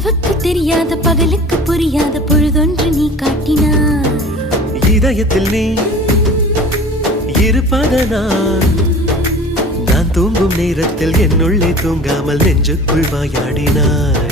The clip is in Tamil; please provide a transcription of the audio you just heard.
இரவுக்கு தெரியாத பகலுக்கு புரியாத பொழுதொன்று நீ காட்டினாய். இதயத்தில் நீ இருப்பதனால் நான் தூங்கும் நேரத்தில் என்னுள்ளே தூங்காமல் நெஞ்சுக்குள் வாயாடினாய்.